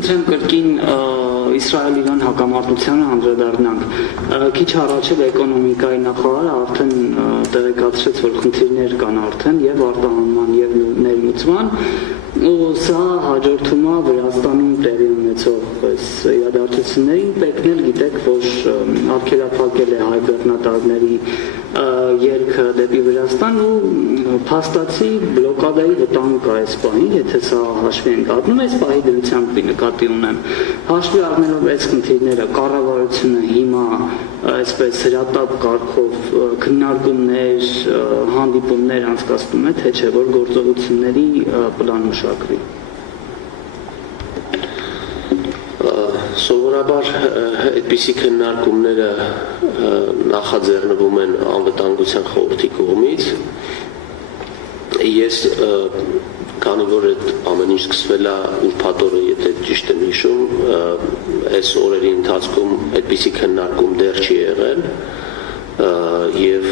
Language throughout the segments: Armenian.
խնդրեմ կրկին Իսրայել-Իրան հակամարտությանը անդրադառնանք։ Քիչ առաջ էլ էկոնոմիկայի նախարարը արդեն տեղեկացրեց, որ խնդիրներ կան արդեն եւ արտահանման եւ ներմուծման, ու սա հաջորդում է Վրաստանում տեղի ունեցող այս իրադարձություններին։ Պեկնել գիտեք, որ արգելափակել է հայ բեռնատարների ելքը դեպի Վրաստան ու փաստացի բլոկադայի վտանգ կա այս պահին, եթե սա հաշվի ենք առնում, այս պահի դրությամբ նկատի ունեմ։ Հաշվի առնելով այս խնդիրները, կառավարությունը հիմա այսպես հրատապ կարգով քննարկումներ, հանդիպումներ անցկացնում է, թե չէ, որ գործողությունների պլան մշակվի։ Սովորաբար այդպիսի քննարկումները նախաձեռնվում են անվտանգության խորհրդի կողմից։ Ես քանի որ այդ ամեն ինչ սկսվել է ուրբաթ օրը, եթե ճիշտ եմ հիշում, այս օրերի ընթացքում այդպիսի քննարկում դեռ չի եղել, եւ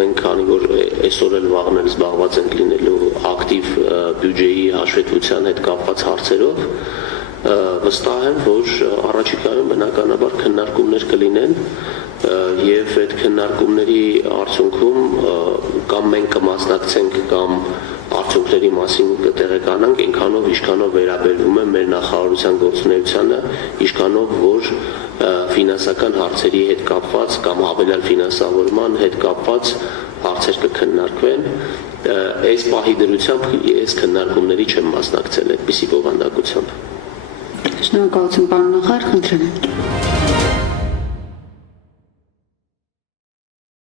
մենք քանի որ այսօր էլ վաղն էլ զբաղված ենք լինելու ակտիվ բյուջեի հաշվետվության հետ կապված հարցերով, վստահ եմ, որ առաջիկայում բնականաբար քննարկումներ կլինեն եւ այդ քննարկումների արդյունքում կամ մենք կմասնակցենք կամ արդյունքների մասին կտեղեկանանք այնքանով, ինչքանով վերաբերվում է մեր նախարարության գործունեությանը, ինչքանով որ ֆինանսական հարցերի հետ կապված կամ հավելյալ ֆինանսավորման հետ կապված հարցեր կքննարկվեն։ Այս պահի դրությամբ ես քննարկումների չեմ մասնակցել այդպիսի բովանդակությամբ։ Շնորհակալություն, պարոն նախարար, խնդրեմ։